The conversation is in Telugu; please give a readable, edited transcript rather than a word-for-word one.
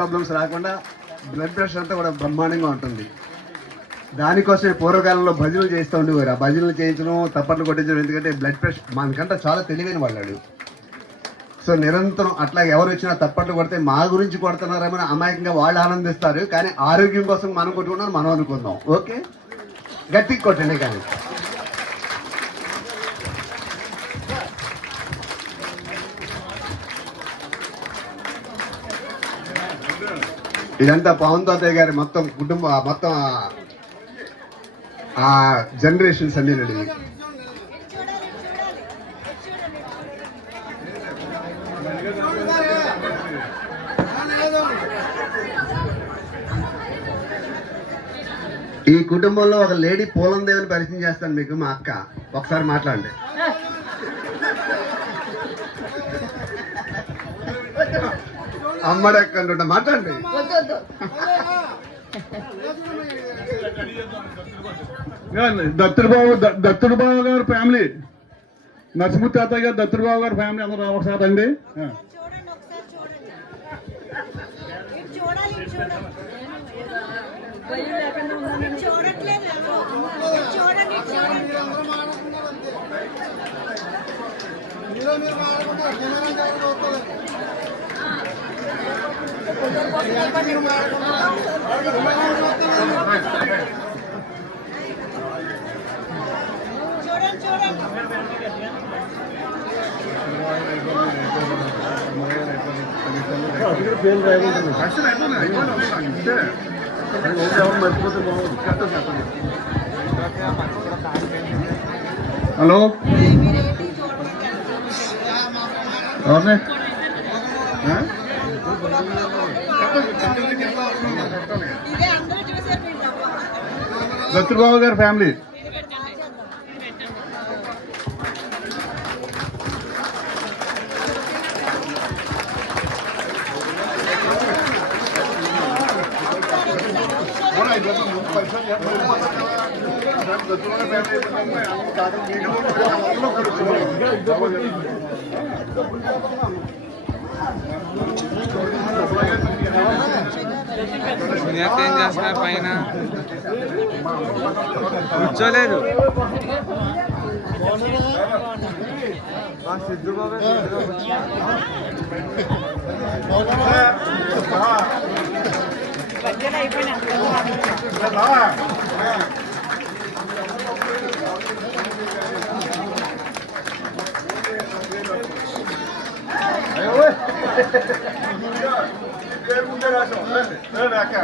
ప్రాబ్లమ్స్ రాకుండా బ్లడ్ ప్రెషర్ అంతా కూడా బ్రహ్మాండంగా ఉంటుంది. దానికోసమే పూర్వకాలంలో భజనలు చేస్తూ ఉండేవారు. ఆ భజనలు చేయించడం, తప్పట్లు కొట్టించడం. ఎందుకంటే బ్లడ్ ప్రెషర్ మనకంటే చాలా తెలివైన వాళ్ళు. సో నిరంతరం అట్లా ఎవరు వచ్చినా తప్పట్లు కొడితే మా గురించి కొడుతున్నారేమని అమాయకంగా వాళ్ళు ఆనందిస్తారు. కానీ ఆరోగ్యం కోసం మనం కొట్టుకున్నాం మనం అనుకుందాం. ఓకే, గట్టిగా కొట్టండి. కానీ ఇదంతా పవన్ తాతయ్య గారి మొత్తం మొత్తం ఆ జనరేషన్స్ అన్ని నడివి. ఈ కుటుంబంలో ఒక లేడీ పూలందేవిని పరిచయం చేస్తాను మీకు. మా అక్క, ఒకసారి మాట్లాడండి. అమ్మడక్క అంటుంట మాట్లాడండి. దత్తుడు బాబు గారి ఫ్యామిలీ, నరసింహ తాతయ్య గారు, దత్తుడు బాబు గారి ఫ్యామిలీ అందరూ ఒకసారి అండి. హలో, ఎవరిని? దత్తుడు బాబు గారి ఫ్యామిలీ. ఏం చేస్తున్నారు పైన కూర్చోలేదు. సిద్ధు బాబు అక్క